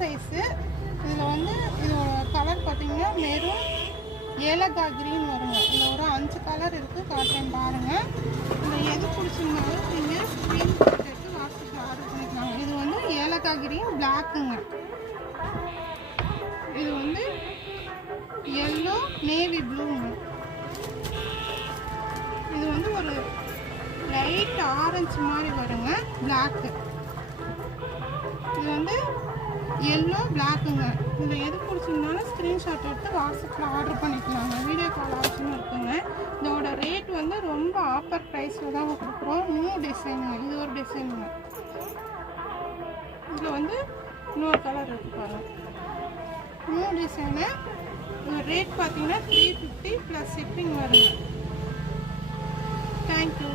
Size. இதில் வந்து இதோட கலர் பார்த்தீங்கன்னா மெரூன் ஏலக்காய் க்ரீன் வருங்க. இதில் ஒரு 5 கலர் இருக்குது, காட்டுறேன் பாருங்கள். இந்த எது பிடிச்சிருந்தாலும் நீங்கள் ஸ்க்ரீன் எடுத்து வாட்ஸ்அப்பில் ஆர்டர் பண்ணிக்கலாம். இது வந்து ஏலக்காய் க்ரீன் பிளாக்குங்க. இது வந்து எல்லோ நேவி ப்ளூங்க. இது வந்து ஒரு லைட் ஆரஞ்சு மாதிரி வருங்க, பிளாக்கு. இது வந்து எல்லோ பிளாக்குங்க. இதில் எது பிடிச்சிருந்தாலும் ஸ்க்ரீன்ஷாட் எடுத்து வாட்ஸ்அப்பில் ஆர்டர் பண்ணிக்கலாங்க. வீடியோ கால் ஆப்ஷனும் இருக்குங்க. இதோட ரேட் வந்து ரொம்ப ஆஃபர் ப்ரைஸில் தான் கொடுக்குறோம். நியூ டிசைனுங்க. இது ஒரு டிசைனுங்க. இதில் வந்து இன்னொரு கலர் இருக்கு பாருங்கள், நியூ டிசைனு. இது ரேட் பார்த்தீங்கன்னா 350 + ஷிப்பிங் வருங்க. தேங்க்யூ.